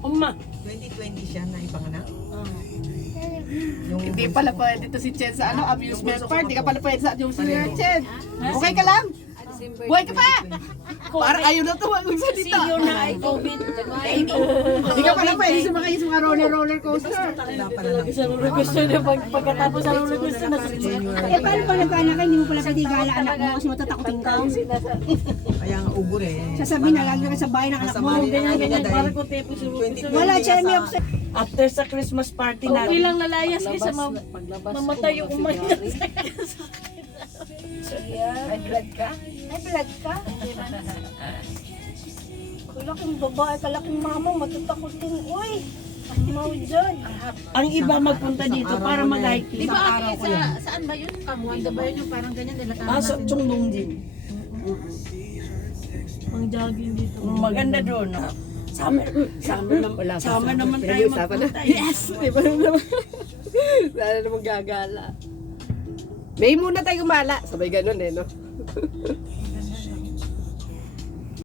Umma. 2020 siya na ipanganak. Hindi pala pwede to si Chen sa amusement park. Hindi ka pala pwede sa amusement park, Chen. Okay ka lang? Buhay ka pa! Para ayaw na tumagod sa dito. See you na ay COVID. Baby. Hindi ka pala pwede sumakay sa mga roller coaster. Tanda pa na lang. Sa roller coaster na pagkatapos sa roller coaster na Paano pag nagkaanak ka, hindi mo pala pwede igala anak mo kasi matatakotin ka. Kaya nga ugor eh. Sasabihin na lang ka sa bahay ng anak mo. ganyan para ko tepo sa Wala, Chen, may option. after sa Christmas party natin. Okay lang nalayas kasi mamatay yung umayan. May vlog ka? Kalaking babae, kalaking mama, matatakotin. Uy, mau dyan. Ang iba magpunta dito para mag-hiking. Di ba saan ba yun? Kamuanda ba yun yung parang ganyan nila Sa Chongdong din. Mang jogging dito. Maganda doon. Sama naman tayo magpunta. Yes! May ba naman? Wala namang gagala. May muna tayo gumala. Sabay ganun eh, no?